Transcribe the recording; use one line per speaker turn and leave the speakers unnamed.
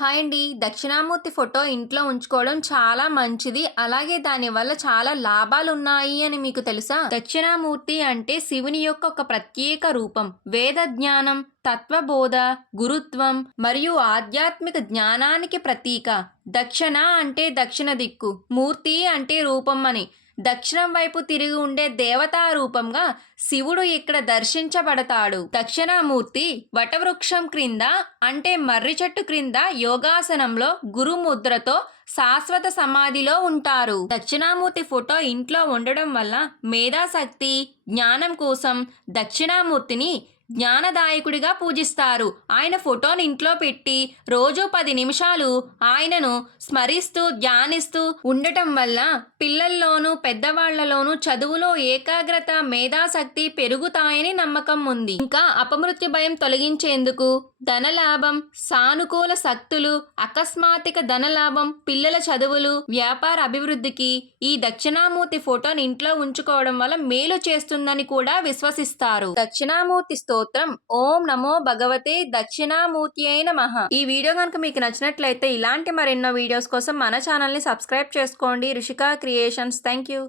Hi అండి. Dakshinamurthy photo ఇంట్లో ఉంచుకోవడం చాలా మంచిది. అలాగే దాని వల్ల చాలా లాభాలు ఉన్నాయి అని మీకు తెలుసా? దక్షిణామూర్తి అంటే శివుని యొక్క ఒక ప్రత్యేక రూపం. వేద జ్ఞానం తత్వబోధ గురుత్వం మరియు ఆధ్యాత్మిక జ్ఞానానికి ప్రతీక. దక్షిణ అంటే దక్షిణ దిక్కు మూర్తి అంటే రూపం అని. దక్షిణం వైపు తిరిగి ఉండే దేవతా రూపంగా శివుడు ఇక్కడ దర్శించబడతాడు. దక్షిణామూర్తి వటవృక్షం క్రింద అంటే మర్రి చెట్టు క్రింద యోగాసనంలో గురుముద్రతో శాశ్వత సమాధిలో ఉంటారు. దక్షిణామూర్తి ఫోటో ఇంట్లో ఉండడం వల్ల మేధాశక్తి జ్ఞానం కోసం దక్షిణామూర్తిని జ్ఞానదాయకుడిగా పూజిస్తారు. ఆయన ఫోటోని ఇంట్లో పెట్టి రోజు పది నిమిషాలు ఆయనను స్మరిస్తూ ధ్యానిస్తూ ఉండటం వల్ల పిల్లల్లోనూ పెద్దవాళ్ళలోనూ చదువులో ఏకాగ్రత మేధాశక్తి పెరుగుతాయని నమ్మకం ఉంది. ఇంకా అపమృత్యు భయం తొలగించేందుకు ధనలాభం సానుకూల శక్తులు అకస్మాత్తిక ధనలాభం పిల్లల చదువులు వ్యాపార అభివృద్ధికి ఈ దక్షిణామూర్తి ఫోటోని ఇంట్లో ఉంచుకోవడం వల్ల మేలు చేస్తుందని కూడా విశ్వసిస్తారు. దక్షిణామూర్తి స్తోత్రం ఓం నమో భగవతే దక్షిణామూర్తి అయిన మహా ఈ వీడియో కనుక మీకు నచ్చినట్లయితే ఇలాంటి మరెన్నో వీడియోస్ కోసం మన ఛానల్ని సబ్స్క్రైబ్ చేసుకోండి. రుషికా క్రియేషన్స్. Thank you